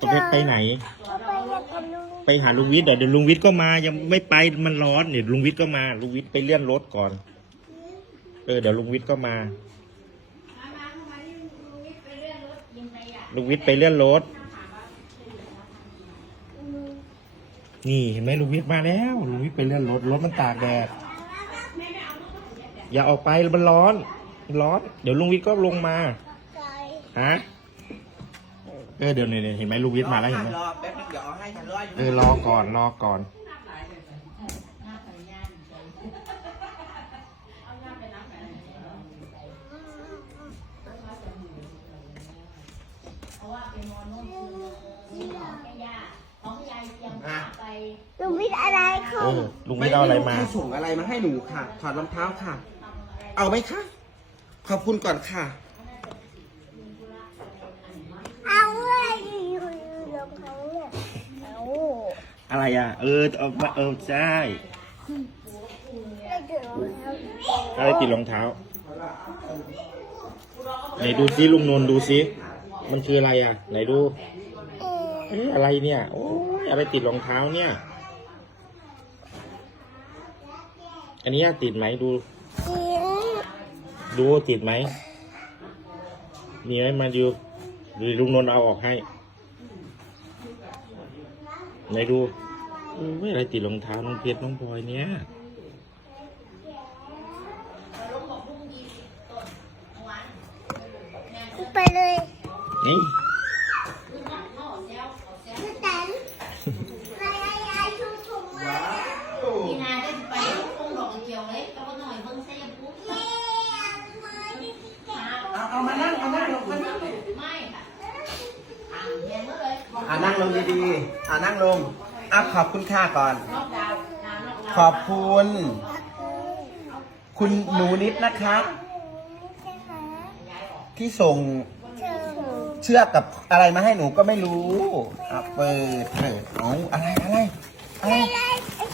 เจไปอไปไหนไปอยากกับลุงไปหาลุงวิทย์เดี๋ยวเดี๋ยวลุงวิทย์ก็มายังไม่ไปมันร้อนเดี๋ยวลุงวิทย์ก็มาลุงวิทย์ไปเลื่อนรถก่อน เออเดี๋ยวลุงวิทย์ก็มาลุงวิทย์ไปเลื่อนรถนี่เห็นไหมลุงวิทย์มาแล้วลุงวิทย์ไปเลื่อนรถรถมันตากแดดอย่าออกไปมันร้อนมันร้อน เดี๋ยวลุงวิทย์ก็ลงมาใจฮะ เออเดี๋ยวเนี่ยเห็นไหมลุงวิทย์มาแล้วเห็นไหมรอแป๊บนึงเดี๋ยวเอาให้ฉันรออยู่เออรอก่อนรอก่อน อะลุงวิทย์อะไรเขาเออลุงวิทย์เอาอะไรมาใครส่งอะไรมาให้หนูค่ะถอดรองเท้าค่ะ เอาไหมคะขอบคุณก่อนค่ะ เอาอะไรอยู่รองเขาเนี่ยเอา อะไรอะ เออเอาเออใช่อะไรติดรองเท้าไหนดูซิลุงนนท์ดูซิมันคืออะไรอะ ไหนดูเออเอ๊ะอะไรเนี่ย โอ้ยอะไรติดรองเท้าเนี่ย อันนี้ติดไหมดู ดูติดไหมมีไหมมาดูหรือลุงนนท์เอาออกให้ ไหนดูเอ้ยอะไรติดรองเท้าน้องเพชรน้องพลอยเนี่ยไปเลยนี่ พี่แตนอะไรอะไรชุ่มชุ่มมา พี่นาได้ไปคงดอกเกี่ยวเลยก็บ่หน่อยเบิ่งใส่ยาปุ๊บ เย้มาดิพี่แตน เอาเอามานั่งเอานั่งลงมานั่ง ไม่ค่ะอ่างแม่เมื่อเลย อ่านั่งลงดีๆ อ่านั่งลงอะขอบคุณค่าก่อนรอบดาวน้ำรอบดาวขอบคุณ คุณหนูนิดนะครับใช่ไหมที่ส่งเจอเชือกกับอะไรมาให้หนูก็ไม่รู้อะเปิดเปิดเอาอะไรอะไรอะไรอะไร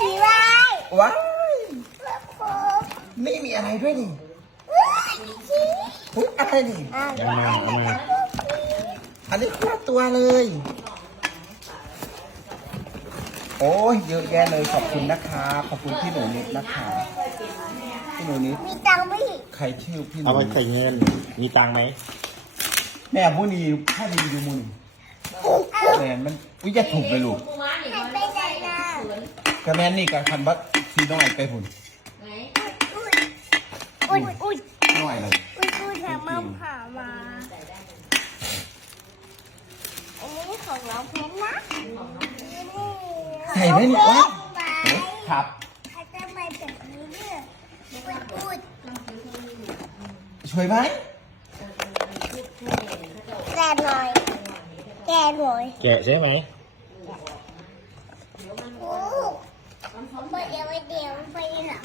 สีวายว้ายเพื่อโคไม่มีอะไรด้วยนี่ว้ายชีอุ๊ยอะไรนี่อะเอามาเอามาอันนี้ครอบตัวเลย โอ้ยเยอะแยะเลยขอบคุณนะครับขอบคุณพี่หนูนิดนะคะพี่หนูนิดมีตังค์ไหมใครชื่อพี่หนูเอาไปนิดใส่เงิน มีตังค์ไหมแม่ผู้นี้ถ้าดีดูมุนแมนมันวิจะถูกเลยลูกปูม้านี่หัมันนไปไหนนะกระแมนนี่กับคันบัตซีน้อยไปหุ่นไหน อุ้ยอุ้ยอุ้ยน้อยเลย อุ้ยอุ้ยแถมมาผ่ามา อันนี้ของน้องเพชรนะนี่ ใส่ไหมนี่วะไปครับอาจจะไปแบบนี้เนี่ยอุ้ยอุ้ยช่วยไหมแกหน่อย แกหน่อย แกะใช่ไหมโอ้ไปเดี๋ยวไปเดี๋ยวไปหลัง